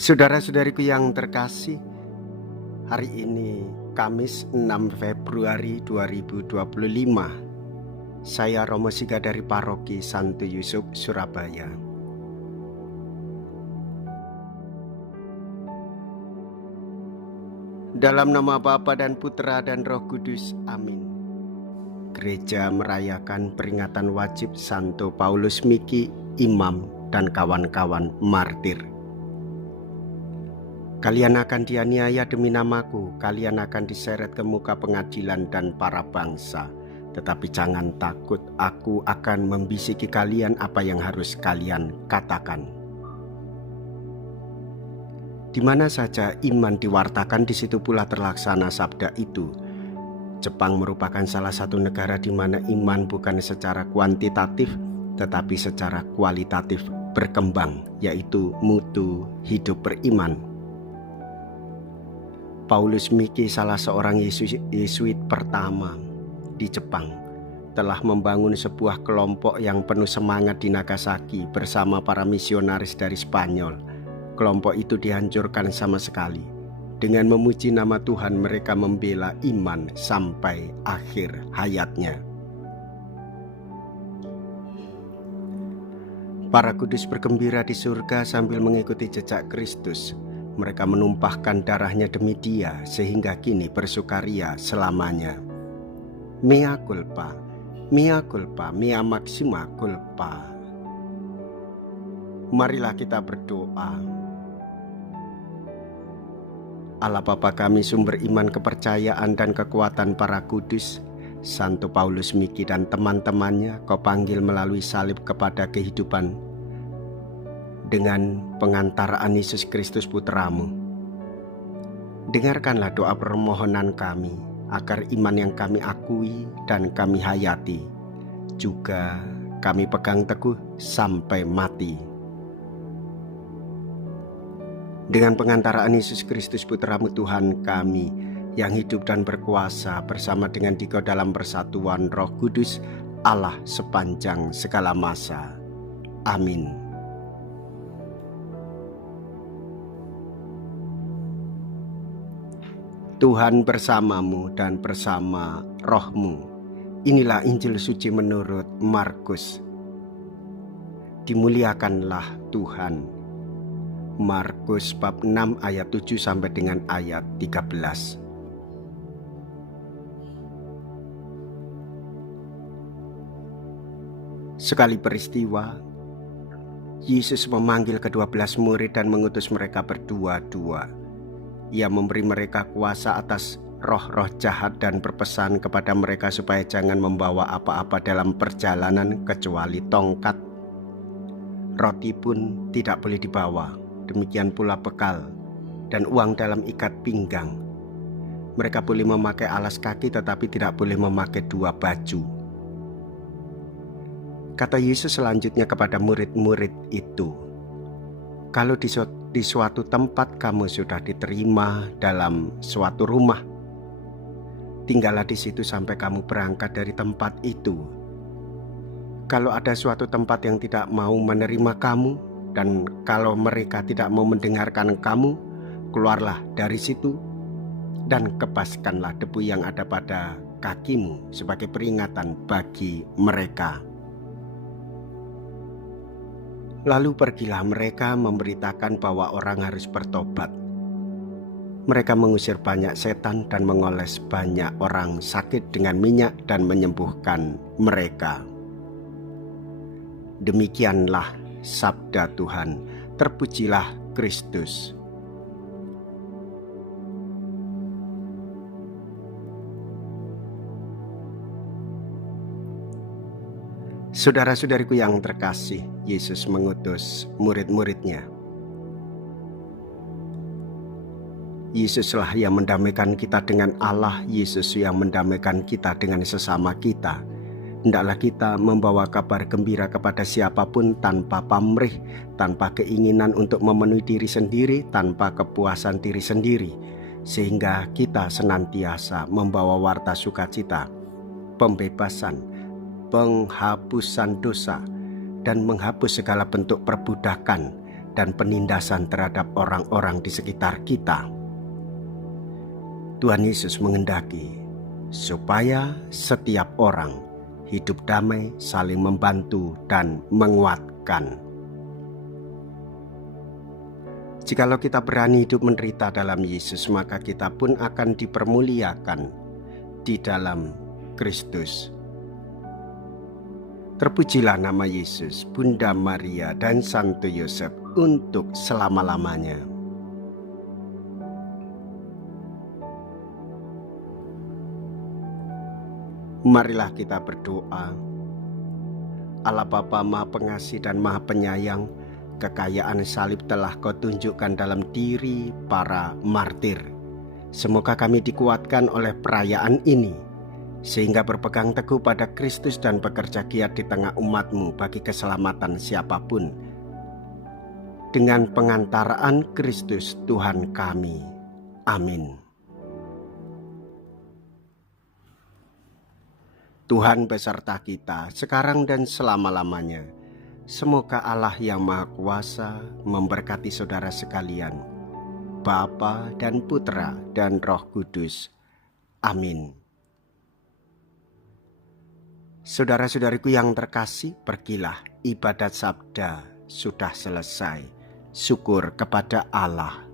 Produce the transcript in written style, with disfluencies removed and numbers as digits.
Saudara-saudariku yang terkasih, hari ini Kamis 6 Februari 2025. Saya Romo Siga dari Paroki Santo Yusuf, Surabaya. Dalam nama Bapa dan Putra dan Roh Kudus, amin. Gereja merayakan peringatan wajib Santo Paulus Miki, imam dan kawan-kawan martir. Kalian akan dianiaya demi namaku, kalian akan diseret ke muka pengadilan dan para bangsa. Tetapi jangan takut, aku akan membisiki kalian apa yang harus kalian katakan. Di mana saja iman diwartakan, di situ pula terlaksana sabda itu. Jepang merupakan salah satu negara di mana iman bukan secara kuantitatif, tetapi secara kualitatif berkembang, yaitu mutu hidup beriman. Paulus Miki, salah seorang Yesuit pertama di Jepang, telah membangun sebuah kelompok yang penuh semangat di Nagasaki bersama para misionaris dari Spanyol. Kelompok itu dihancurkan sama sekali. Dengan memuji nama Tuhan, mereka membela iman sampai akhir hayatnya. Para kudus bergembira di surga sambil mengikuti jejak Kristus. Mereka menumpahkan darahnya demi Dia, sehingga kini bersukaria selamanya. Mea culpa, mea culpa, mea maxima culpa. Marilah kita berdoa. Allah Bapa kami, sumber iman, kepercayaan dan kekuatan para kudus, Santo Paulus Miki dan teman-temannya Kau panggil melalui salib kepada kehidupan dengan pengantaraan Yesus Kristus Putramu. Dengarkanlah doa permohonan kami, agar iman yang kami akui dan kami hayati, juga kami pegang teguh sampai mati. Dengan pengantaraan Yesus Kristus Putramu Tuhan kami, yang hidup dan berkuasa bersama dengan Dikau dalam persatuan Roh Kudus, Allah sepanjang segala masa. Amin. Tuhan bersamamu dan bersama rohmu. Inilah Injil suci menurut Markus. Dimuliakanlah Tuhan. Markus bab 6 ayat 7 sampai dengan ayat 13. Sekali peristiwa, Yesus memanggil ke-12 murid dan mengutus mereka berdua-dua. Ia memberi mereka kuasa atas roh-roh jahat dan berpesan kepada mereka supaya jangan membawa apa-apa dalam perjalanan kecuali tongkat. Roti pun tidak boleh dibawa, demikian pula bekal dan uang dalam ikat pinggang. Mereka boleh memakai alas kaki tetapi tidak boleh memakai 2 baju. Kata Yesus selanjutnya kepada murid-murid itu, kalau di suatu tempat kamu sudah diterima dalam suatu rumah, tinggallah di situ sampai kamu berangkat dari tempat itu. Kalau ada suatu tempat yang tidak mau menerima kamu, dan kalau mereka tidak mau mendengarkan kamu, keluarlah dari situ dan kepaskanlah debu yang ada pada kakimu sebagai peringatan bagi mereka. Lalu pergilah mereka memberitakan bahwa orang harus bertobat. Mereka mengusir banyak setan dan mengoles banyak orang sakit dengan minyak dan menyembuhkan mereka. Demikianlah sabda Tuhan. Terpujilah Kristus. Saudara-saudariku yang terkasih, Yesus mengutus murid-muridnya. Yesuslah yang mendamaikan kita dengan Allah, Yesus yang mendamaikan kita dengan sesama kita. Hendaklah kita membawa kabar gembira kepada siapapun tanpa pamrih, tanpa keinginan untuk memenuhi diri sendiri, tanpa kepuasan diri sendiri, sehingga kita senantiasa membawa warta sukacita, pembebasan, penghapusan dosa, dan menghapus segala bentuk perbudakan, dan penindasan terhadap orang-orang di sekitar kita. Tuhan Yesus menghendaki supaya setiap orang hidup damai, saling membantu dan menguatkan. Jikalau kita berani hidup menderita dalam Yesus, maka kita pun akan dipermuliakan di dalam Kristus. Terpujilah nama Yesus, Bunda Maria dan Santo Yosef untuk selama-lamanya. Marilah kita berdoa. Allah Bapa Maha Pengasih dan Maha Penyayang, kekayaan salib telah Kau tunjukkan dalam diri para martir. Semoga kami dikuatkan oleh perayaan ini, sehingga berpegang teguh pada Kristus dan bekerja giat di tengah umat-Mu bagi keselamatan siapapun. Dengan pengantaraan Kristus Tuhan kami. Amin. Tuhan beserta kita sekarang dan selama-lamanya. Semoga Allah yang Maha Kuasa memberkati saudara sekalian, Bapa dan Putra dan Roh Kudus. Amin. Saudara-saudariku yang terkasih, pergilah, ibadat sabda sudah selesai. Syukur kepada Allah.